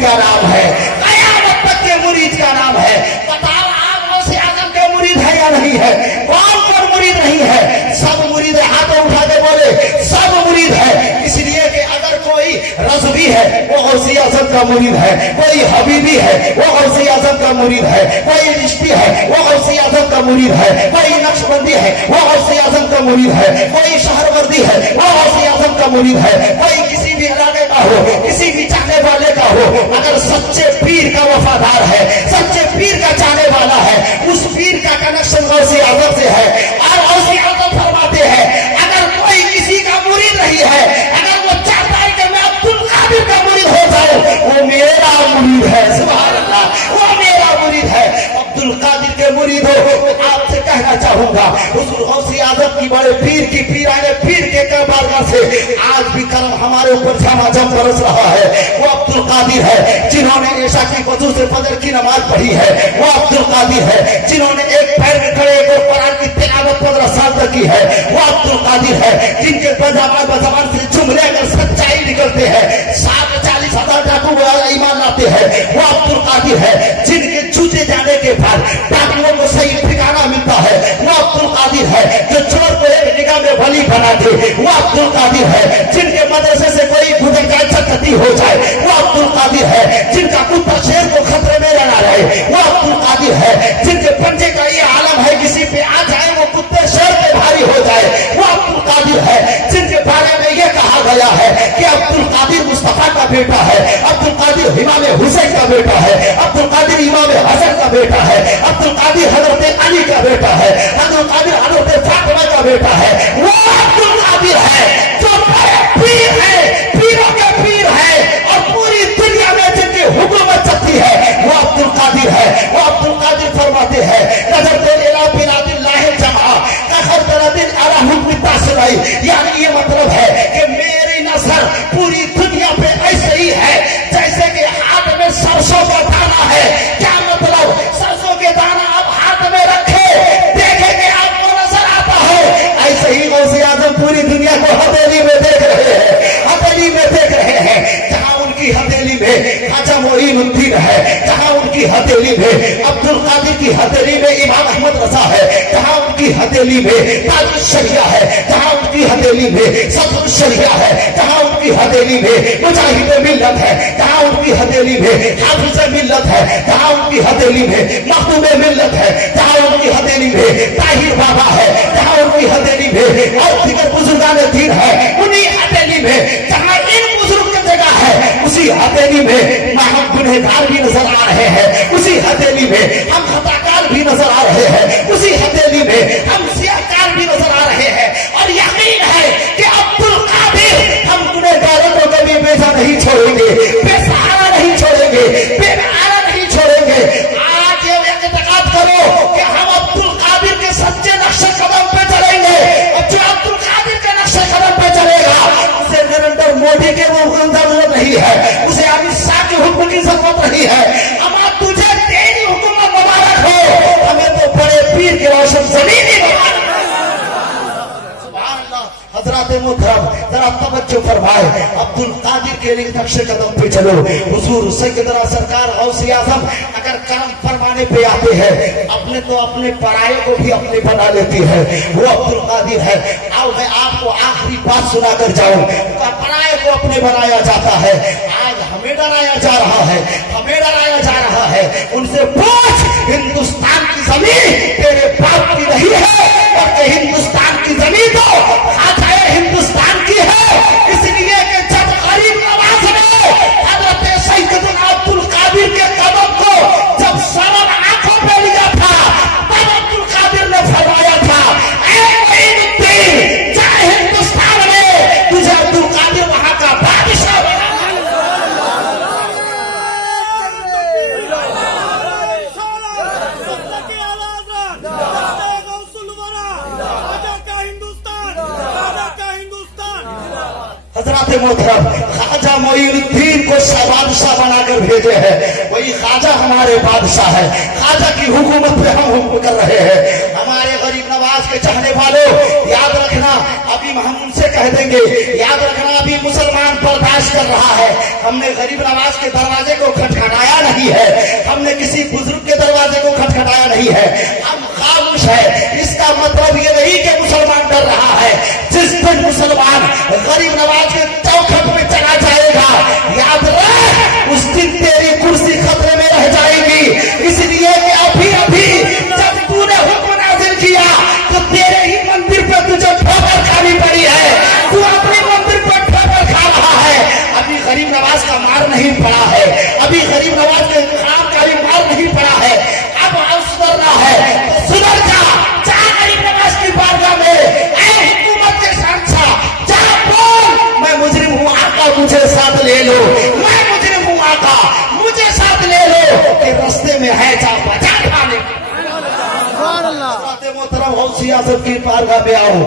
मुरीद का नाम है, क़यामत तक के मुरीद का नाम है। बताओ आप गौसे आज़म के मुरीद है या नहीं है? कौन मुरीद नहीं है? सब मुरीद है। हाथों उठा के बोले सब मुरीद है। इसलिए कि अगर कोई रज़वी है वो गौसे आज़म का मुरीद है, कोई हबीबी है वो गौसे आज़म का मुरीद है, कोई रिश्ती है वो गौसे आज़म का मुरीद है, कोई नक्शबंदी है वो गौसे आज़म का मुरीद है, कोई शहरवर्दी है वो गौसे आज़म का मुरीद है, कोई किसी भी इलाके का हो, किसी भी चाहने वाले का हो, अगर सच्चे पीर का वफादार है, सच्चे पीर का चाहने वाला है, उस पीर का कनेक्शन गौसे आज़म से है। और गौसे आज़म फरमाते हैं अगर कोई किसी का मुरीद नहीं है, अगर वो चाहता है कि मैं अब्दुल कादिर का मुरीद हो जाऊं, वो मेरा मुरीद है। सुभान अल्लाह, वो मेरा मुरीद है। अब्दुल कादिर के मुरीद हो, आपसे कहना चाहूंगा हुजूर गौसे आज़म की बड़े पीर की पीराने पीर के बारगाह से आज भी करम हमारे ऊपर झमाझम बरस रहा है। वो अब्दुल कादिर है जिन्होंने ऐशा की वजू से फजर की नमाज पढ़ी है। वो अब्दुल कादिर है जिन्होंने एक पैर में खड़े एक कुरान की तिलावत 15 साल तक की है। वो अब्दुल कादिर है जिनके ज़बान से जुमले अगर सच्चाई निकलते हैं 40,000 डाकू ईमान लाते हैं। वो अब्दुल कादिर है जिनके जूते जाने के बाद डाकुओं को सही ठिकाना मिलता है। वो अब्दुल कादिर है जो चोर को एक निगाह में वली बना दे। वो अब्दुल कादिर है जिनके मदरसे से कोई गुजर जाए छत्ती हो जाए। वो अब्दुल कादिर है जिनका कुत्ता शेर को खतरे में लगा रहे। वो अब्दुल कादिर है जिनके पंजे का ये आलम है किसी पे आ जाए वो कुत्ते शेर पे भारी हो जाए। वो अब्दुल कादिर है जिनके बारे में ये कहा गया है कि अब्दुल कादिर मुस्तफा का बेटा है, अब्दुल कादिर इमाम हुसैन का बेटा है, अब्दुल कादिर इमाम हसन का बेटा है, अब्दुल कादिर हजरत अली का बेटा है, अब्दुल कादिर हजरत फातिमा का बेटा है। वो अब्दुल कादिर है जो पीर है, पीरों के पीर है और पूरी दुनिया में जिनकी हुकूमत चलती है वो अब्दुल कादिर है। वो अब्दुल कादिर फरमाते हैं नजर तो इला बिलादिल्लाह जमा कखर दरदिल अला हुक्म तासराई, यानी ये मतलब है कि मेरी नजर पूरी दुनिया पे ऐसे ही है जैसे कि हाथ में सरसों का दाना है। क्या मतलब? सरसों के दाना आप हाथ में रखे देखेंगे आपको नजर आता है। ऐसे ही गौसे आज़म पूरी दुनिया को हथेली में देख रहे हैं, हथेली में देख रहे हैं। जहां उनकी हथेली में ख्वाजा मोइनुद्दीन है, जहां उनकी हथेली में अब्दुल कादिर की हथेली में इमाम अहमद रजा है, जहां उनकी हथेली में ताजुल शरिया है, जहां उनकी हथेली में सदरुल शरिया है, जहां उनकी हथेली में मुजाहिद मिल्लत है, जहां उनकी हथेली में हाफिज मिल्लत है, जहां उनकी हथेली में मखदूम मिल्लत है, जहां उनकी हथेली में ताहिर बाबा है, जहां उनकी हथेली में और दीगर बुजुर्गान दीन है। उन्हीं हथेली में जहां इन बुजुर्ग की जगह है उसी हथेली में हम गुनहगार भी नजर आ रहे हैं, उसी हथेली में हम खताकार भी नजर आ रहे हैं, उसी हथेली में हम सियाहकार भी नजर आ रहे हैं। और यकीन है कि अब्दुल कादिर हम गुनहगारों को कभी बेजा नहीं छोड़ेंगे, बेसहारा नहीं छोड़ेंगे, बेनारा नहीं छोड़ेंगे। आज ये इत्तेकाद करो कि हम अब्दुल कादिर के सच्चे नक्शे कदम पे चलेंगे और जो अब्दुल कादिर के नक्शे कदम पे चलेगा उसे नरेंद्र मोदी के वो जरूरत नहीं है, उसे अमित शाह के हुक्म की जरूरत नहीं है। अमा तुझे तेरी हुकूमत मुबारक हो, हमें तो बड़े पीर के रोशन जमीनी मुबारक। हजरात मोहतरम जरा तवज्जो फरमाए, अब्दुल कादिर के लिए नक्शे कदम पे चलो। हुजूर सैयदना सरकार गौसे आज़म अगर करम फरमाने पे आते हैं अपने तो अपने पराये को भी अपने बना लेती है। वो अब्दुल कादिर है। आओ मैं आपको आखिरी बात सुना कर जाऊं, पराये को अपने बनाया जाता है। आज हमें डराया जा रहा है, हमें डराया जा रहा है। उनसे पूछ हिंदुस्तान की जमीन तेरे बाप की नहीं है, बल्कि हिंदुस्तान की जमीन तो हिंदुस्तान की है। इसलिए कि जब गरीब नवाज ने हजरत सैयदना अब्दुल कादिर के कदम को जब सरल आंखों पे लिया था तब अब्दुल कादिर ने फरमाया था ऐ मोइनुद्दीन चाहे हिंदुस्तान में तुझे अब्दुल कादिर वहां का बादशाह बना। हजरात मोहतरम ख्वाजा मोइनुद्दीन को बादशाह बनाकर भेजे हैं, वही ख्वाजा हमारे बादशाह है। ख्वाजा की हुकूमत पे हम हुक्म कर रहे हैं। हमारे गरीब नवाज के चाहने वालों याद रखना, अभी हम उनसे कह کہہ دیں گے یاد رکھنا ابھی مسلمان برداشت کر رہا ہے، ہم نے غریب نواز کے دروازے کو کھٹکھٹایا نہیں ہے، ہم نے کسی بزرگ کے دروازے کو کھٹکھٹایا نہیں ہے، ہم خاموش ہے۔ اس کا مطلب یہ نہیں کہ مسلمان ڈر رہا ہے، جس دن مسلمان غریب نواز کے چوکھٹ میں چلا جائے گا یاد رکھ اس دن تیری کرسی خطرے میں رہ جائے گی، اس لیے کہ ابھی جب تو نے حکم نازل کیا تو تیرے ہی مندر پہ تجھے ٹھوکر کھانی پڑی ہے، تو اپنے مندر پہ ٹھوکر کھا رہا ہے۔ ابھی غریب نواز کا مار نہیں پڑا ہے، ابھی غریب نواز کے خام کا بھی مار نہیں پڑا ہے، اب سدھرنا ہے تو سدھر جا، جا غریب نواز کی بارگاہ میں، اے حکومت کے شہنشاہ جا بول میں مجرم ہوں آقا مجھے ساتھ لے لو، میں مجرم ہوں آقا مجھے ساتھ لے لو، کہ رستے میں ہے جا بچا کھانے محترم غوث اعظم کی بارگاہ میں آؤ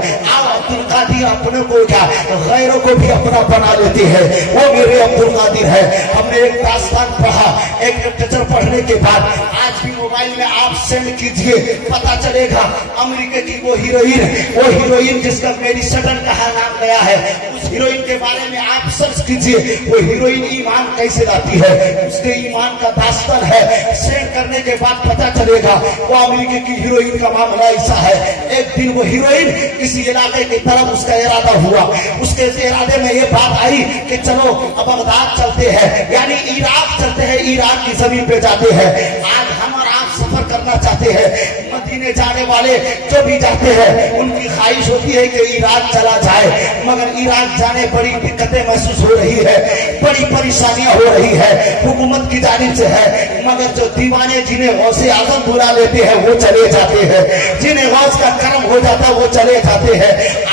عبد القادر اپنے کو کیا غیروں کو بھی اپنا بنا لیتی ہے، وہ میرے عبد القادر ہے۔ ہم نے ایک داستان پڑھا، ایک لٹریچر پڑھنے کے بعد آج بھی موبائل میں آپ سینڈ کیجئے پتا چلے گا امریکہ کی وہ ہیروئن جس کا میری سٹن کہا نام گیا ہے، اس ہیروئن کے بارے میں آپ سرچ کیجئے وہ ہیروئن ایمان کیسے لاتی ہے، اس کے ایمان کا داستان ہے، سینڈ کرنے کے بعد پتا چلے گا وہ امریکہ کی ہیروئن کا معاملہ ایسا ہے۔ ایک دن وہ ہیروئن کسی علاقے کی طرف اس کا ارادہ ہوا، اس کے ارادے میں یہ بات آئی کہ چلو اب بغداد چلتے ہیں، یعنی عراق چلتے ہیں، عراق کی زمین پہ جاتے ہیں۔ آج ہم اور آپ سفر کرنا چاہتے ہیں، مدینے جانے والے جو بھی جاتے ہیں ان کی خواہش ہوتی ہے کہ عراق چلا جائے، مگر عراق جانے بڑی دقتیں محسوس ہو رہی ہے، بڑی پریشانیاں ہو رہی ہے، حکومت کی جانب سے ہے، مگر جو دیوانے جنہیں غوث اعظم بلا لیتے ہیں وہ چلے جاتے ہیں، جنہیں غوث کا کرم ہو جاتا ہے وہ چلے جاتے ہیں۔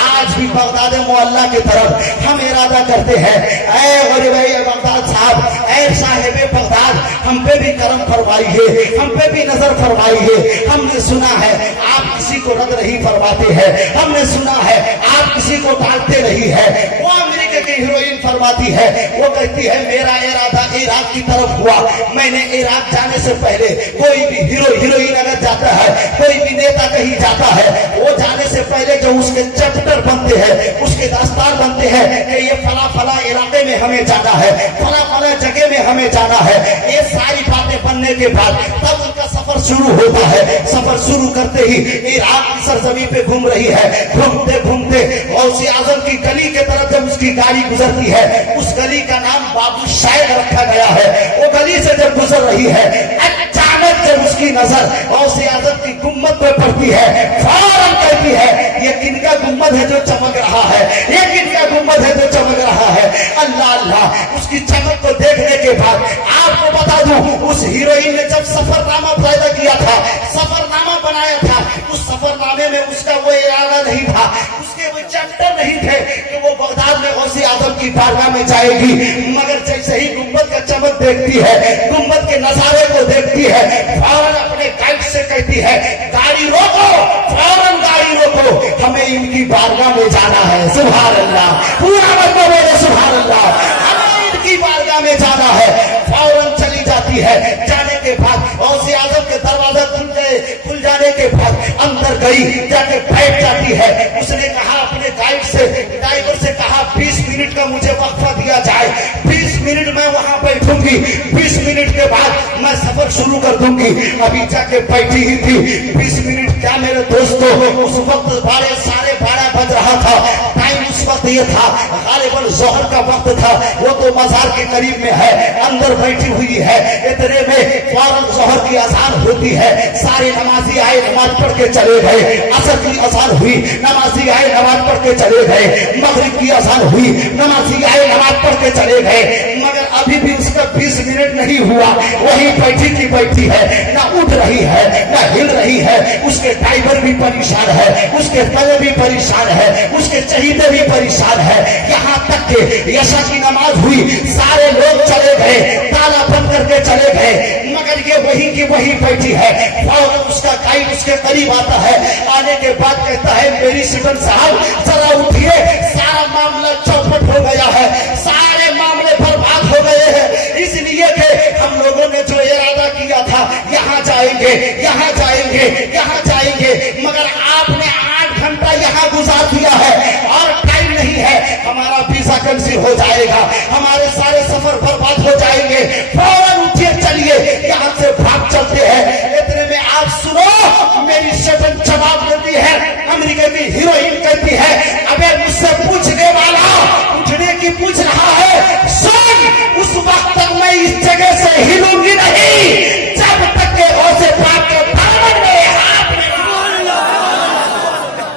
آج بھی بغداد معلیٰ کی طرف ہم ارادہ کرتے ہیں، اے غریب بغداد صاحب، اے صاحب بغداد ہم پہ بھی کرم فرمائیے، ہم پہ بھی نظر فرمائیے، ہم نے سنا ہے آپ کسی کو رد نہیں فرماتے ہیں، ہم نے سنا ہے آپ کسی کو ڈالتے نہیں ہے۔ وہ امریکہ کی ہیروئن فرماتی ہے، وہ کہتی ہے میرا ارادہ عراق کی طرف ہوا، میں نے عراق جانے سے پہلے کوئی بھی ہیروئن اگر جاتا ہے، کوئی بھی نیتا کہیں جاتا ہے، وہ جانے سے پہلے جو اس کے چیپٹر بنتے ہیں، اس کے داستان بنتے ہیں کہ یہ فلاں فلاں علاقے میں ہمیں جانا ہے، فلاں فلاں جگہ میں ہمیں جانا ہے، یہ ساری باتیں بننے کے بعد تب ان کا سفر شروع ہوتا ہے۔ سفر شروع کرتے ہی عراق کی سرزمین پہ گھوم رہی ہے، گھومتے گھومتے غوث اعظم کی گلی کے طرف جب اس کی گاڑی گزرتی ہے، اس گلی کا نام بابو شاید رکھا گیا ہے، وہ گلی سے جب گزر رہی ہے اچانک جب اس کی نظر غوث اعظم کی گنبد پہ پڑتی ہے، فوراً کہتی ہے یہ کن کا گنبد ہے جو چمک رہا ہے، یہ کن کا گنبد ہے جو چمک رہا ہے۔ اللہ اللہ، اس کی چمک کو دیکھنے کے بعد آپ کو بتا دوں اس ہیروئن نے جب سفر نامہ پیدا کیا تھا، سفر نامہ بنایا تھا، اس سفر نامے میں اس کا وہ ارادہ نہیں تھا، اس کے وہ چیپٹر نہیں تھے کہ وہ بغداد میں غوث اعظم کی بارگاہ میں جائے گی، مگر جیسے ہی گنبد کا چمک دیکھتی ہے، گنبد کے نظارے کو دیکھتی ہے، فوراً اپنے گائیڈ سے کہتی ہے گاڑی روکو، فوراً گاڑی روکو، ہمیں ان کی بارگاہ میں جانا ہے۔ سبحان اللہ، پورا مطلب بولے سبحان اللہ، ہمیں ان کی بارگاہ میں جانا ہے۔ فوراً چلی جاتی ہے، جانے کے بعد غوث اعظم کے دروازہ کھل جانے کے بعد اندر گئی، جا کے بیٹھ جاتی ہے۔ اس نے کہا اپنے گائیڈ سے، ڈرائیور سے کہا 20 منٹ کا مجھے وقفہ دیا جائے، 20 منٹ میں وہاں بیٹھوں گی، 20 منٹ کے بعد میں سفر شروع کر دوں گی۔ ابھی جا کے بیٹھی ہی تھی، 20 منٹ کیا میرے دوستو، اس وقت 12:30 بج رہا تھا، ٹائم اس وقت یہ تھا غالباً ظہر کا وقت تھا، وہ تو مزار کے قریب میں ہے، اندر بیٹھی ہوئی ہے، اتنے میں فوراً ظہر کی اذان ہوتی ہے، سارے نمازی آئے نماز پڑھ کے چلے گئے، عصر کی اذان ہوئی، نمازی آئے نماز پڑھ کے چلے گئے، مغرب کی اذان ہوئی، نمازی آئے نماز پڑھ کے چلے گئے، مگر ابھی بھی اس کا 20 منٹ نہیں ہوا، وہی بیٹھی کی بیٹھی ہے، نہ اٹھ رہی ہے نہ ہل رہی ہے، اس کے ڈرائیور بھی پریشان ہے، اس کے پلے بھی پریشان ہے، اس کے چہیتے بھی پریشان ہے، یہاں تک کہ عشاء کی نماز ہوئی، سارے لوگ چلے گئے، تالا بند کر کے چلے گئے، مگر یہ وہی کی وہی بیٹھی ہے۔ فوراً اس کا گائیڈ اس کے قریب آتا ہے، آنے کے بعد کہتا ہے میری سٹن صاحب ذرا اٹھیے، سارا معاملہ چوپٹ ہو گیا ہے، سارے معاملے برباد ہو گئے ہیں، اس لیے کہ ہم لوگوں نے جو ارادہ کیا تھا یہاں جائیں گے، یہاں جائیں گے، یہاں جائیں گے، مگر آپ نے 8 گھنٹہ یہاں گزار دیا ہے اور ٹائم نہیں ہے، हमारा वीजा कैंसिल हो जाएगा, हमारे सारे सफर बर्बाद हो जाएंगे, फौरन उठिए चलिए यहाँ से भाग चलते हैं। इतने में आप सुनो, मेरी शटन जवाब देती है, अमेरिका की हीरोइन कहती है, अबे मुझसे पूछने वाला उठने की पूछ रहा है, सुन, उस वक्त तक मैं इस जगह से हिलूंगी नहीं जब तक के गौसे पाक के दामन मेरे हाथ में,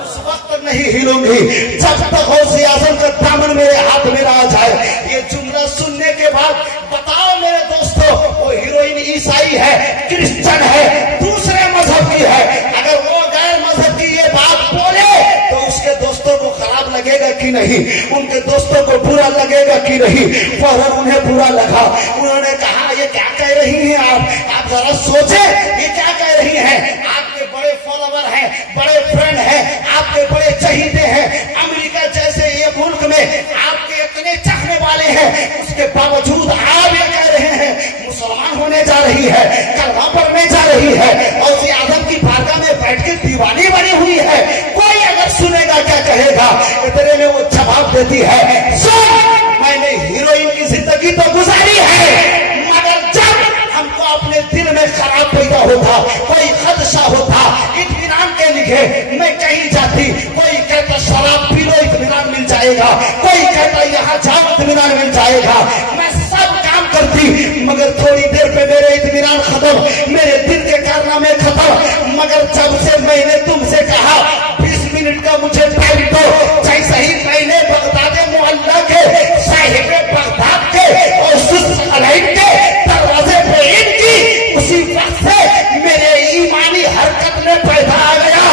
उस वक्त तक नहीं हिलूंगी जब तक गौसे आजम का दामन मेरे हाथ में आ जाए। ये जुमला सुनने के बाद बताओ मेरे दोस्तों, वो हीरोइन ईसाई है, क्रिश्चियन है, दूसरे मजहब की है, अगर वो गैर मजहब की ये बात बोले तो उसके दोस्तों को खराब लगेगा कि नहीं, उनके दोस्तों को बुरा लगेगा कि नहीं? फौरन उन्हें बुरा लगा। उन्होंने कहा ये क्या कह रही हैं आप जरा सोचे, ये क्या कह रही हैं? आपके बड़े फॉलोवर हैं, बड़े फ्रेंड हैं, आपके बड़े चहीते हैं, अमेरिका जैसे ये मुल्क में आपके इतने चाहने वाले हैं, उसके बावजूद आप ये कह रहे हैं मुसलमान होने जा रही है, कलमा पढ़ने जा रही है, और उसी आदम की बारगाह में बैठ के दीवानी बनी हुई है, कोई अगर सुनेगा क्या कहेगा? इतने में वो जवाब देती है, सुन, मैंने हीरोइन की जिंदगी तो गुजारी है, मगर जब हमको अपने दिल में खराब पैदा होता, कोई खदशा होता, इत्मीनान के लिए मैं कहीं जाती, कोई कहता शराब पी लो इत्मीनान मिल जाएगा, कोई कहता यहाँ जाओ इत्मीनान मिल जाएगा, मैं सब काम करती, मगर थोड़ी देर पे मेरे इत्मीनान खत्म, मेरे दिल के कारनामे खत्म। मगर जब से मैंने तुमसे कहा 20 मिनट का मुझे टाइम दो, जैसे ही मैंने बगदाद मोहल्ला के साहिब बगदाद के और सुस्सलाइन के दरवाजे पे इन की, उसी वक्त से मेरे ईमानी हरकत में पैदा आ गया,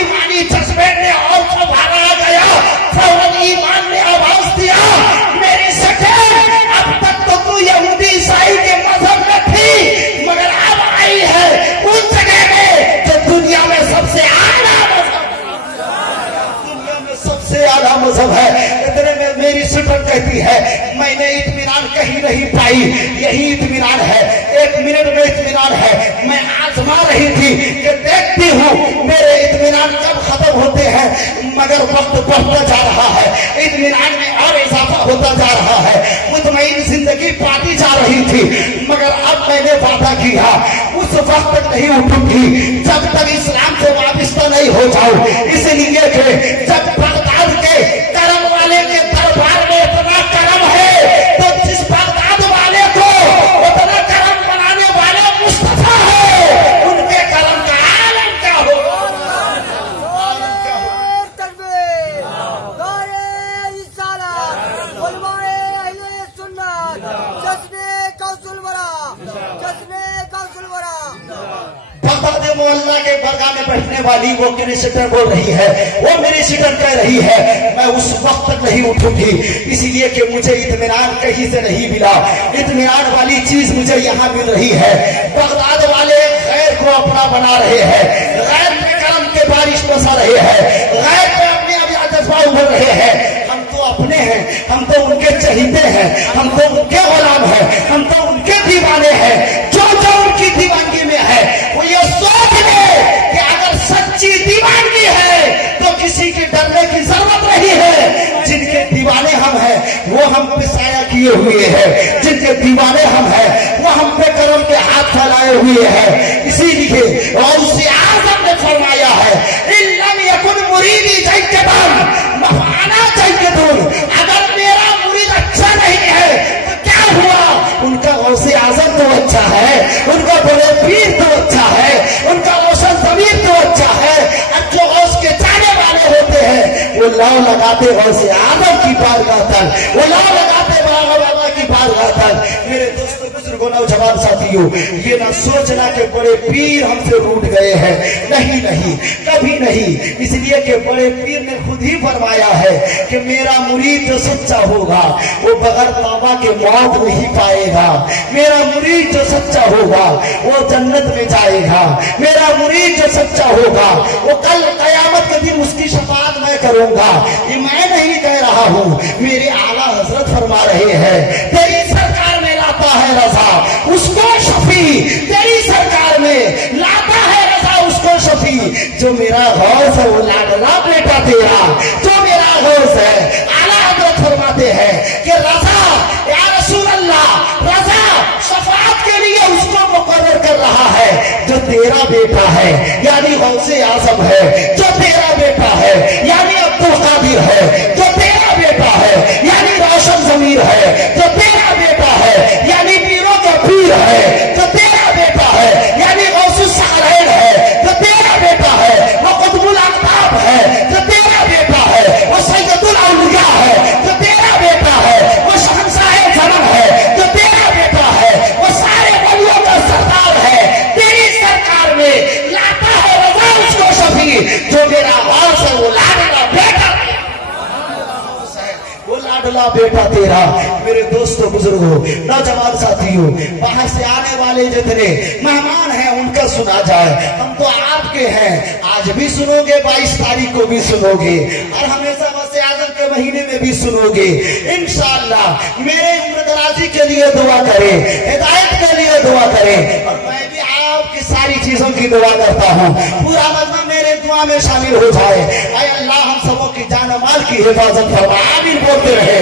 ईमानी जज्बे में और फवारा आ गया, फौरन ईमान ने आवाज दिया, मेरी सके अब तक तो तू यहूदी ईसाई के मजहब में थी, मगर अब आई है उस जगह में जो दुनिया में सबसे आला मजहब है। इतने में मेरी सुटन कहती है, मैंने इत्मीनान कहीं नहीं पाई, यही इत्मीनान है, 1 मिनट में इत्मीनान है। मैं आजमा रही थी कि देखती हूँ मेरे इत्मीनान कब खत्म होते हैं, मगर वक्त बढ़ता जा रहा है, इत्मीनान में और इजाफा होता जा रहा है, मुतमईन जिंदगी पाती जा रही थी, मगर अब मैंने वादा किया उस वक्त तक नहीं उठूंगी जब तक इस्लाम से वाबस्ता नहीं हो जाऊं। इसलिए कि जब बगदाद के करम वाले के दरबार में इतना करम है, तो जिस बगदाद वाले को उतना करम बनाने वाले मुस्तफा है, उनके करम का आलम क्या हो, आलम क्या हो। तकबीर, नारे रिसालत, उलमाए अहले सुन्नत, जश्ने कौसुल वरा, जश्ने कौसुल वरा। बगदाद मोहल्ला के बरगाह में बैठने वाली वो क्रिश्चियन बोल रही है, वो मेरी सिटर कह रही है, मैं उस वक्त तक नहीं उठूंगी, इसलिए कि मुझे इत्मीनान कहीं से नहीं मिला, इत्मीनान वाली चीज मुझे यहाँ मिल रही है। बगदाद वाले गैर को अपना बना रहे हैं, गैर पे करम के बारिश बसा रहे हैं, गैर पे अपने अब जज्बा उभर रहे हैं। हम तो अपने हैं, हम तो उनके चहीते हैं, हम तो उनके गुलाम हैं, हम तो उनके दीवाने हैं। जो जो उनकी दीवानगी में है वो ये सोच ले कि अगर सच्ची दीवानगी है तो किसी के डरने की जरूरत नहीं है। जिनके दीवाने हम हैं वो हम पे साया किए हुए हैं, जिनके दीवाने हम हैं वो हम पे करम के हाथ फैलाए हुए हैं। इसीलिए और उसी आज़म ने फरमाया है, इल्लम यकुन मुरीदी जैकदम मफाना जैकदुन, अगर मेरा मुरीद अच्छा नहीं है तो क्या हुआ, उनका गौसे आज़म तो अच्छा है, उनका बड़े पीर तो अच्छा है, उनका रोशन ज़मीर तो अच्छा है। अब जो गौस के जाने वाले होते हैं वो लाव लगाते गौसे आज़म की बारगाह तक, वो लाव लगाते बाबा की बारगाह तक। मेरे दोस्तों बुजुर्गों नौजवान साथियों, ये ना सोचना कि बड़े पीर हमसे रूठ गए हैं, नहीं नहीं, कभी नहीं। इसलिए कि बड़े पीर ने खुद ही फरमाया है कि मेरा मुरीद जो सच्चा होगा वो बगैर तौबा के मौत नहीं पाएगा, मेरा मुरीद जो सच्चा होगा वो जन्नत में जाएगा, मेरा मुरीद जो सच्चा होगा वो कल कयामत के दिन उसकी शफाअत मैं करूंगा। ये मैं नहीं कह रहा हूँ, मेरे आला हजरत फरमा रहे हैं, तेरी सरकार में लाता है रजा उसको शफी, तेरी सरकार में लाता है रजा उसको शफी। जो मेरा गौस है वो लाडला बेटा तेरा, जो मेरा गौस है आला हजरत तेरा बेटा है यानी गौसे आजम है, जो तेरा बेटा है यानी अब्दुल कादिर है, जो तेरा बेटा है यानी रोशन जमीर है, जो तेरा बेटा है यानी पीरों का पीर है, जो तेरा बेटा है यानी गौसुस सालैन है, जो तेरा बेटा है वो कुतुबुल अक़ताब है, जो तेरा बेटा है वो सैयदुल औलिया है, जो तेरा बेटा है वो शहंशाह ज़मान है, जो तेरा बेटा है वो सारे वलियों का सरदार है। तेरी सरकार में लाता है रज़ा उसको शफी, जो मेरा वारिस है वो लाडला बेटा, वो लाडला बेटा तेरा। मेरे दोस्तों, बुजुर्गों, नौजवान साथियों, बाहर से आने वाले जितने मेहमान हैं उनका सुना जाए। हम तो आपके हैं, आज भी सुनोगे, 22 तारीख को भी सुनोगे और हमेशा वसे आज़म के महीने में भी सुनोगे इंशाअल्लाह। मेरे उम्र दराजी के लिए दुआ करें, हिदायत के लिए दुआ करें और मैं भी आपकी सारी चीजों की दुआ करता हूँ। पूरा मजमा मेरे दुआ में शामिल हो जाए। ऐ अल्लाह हम सबों की जान माल की हिफाजत फरमा, आमीन बोलते रहे।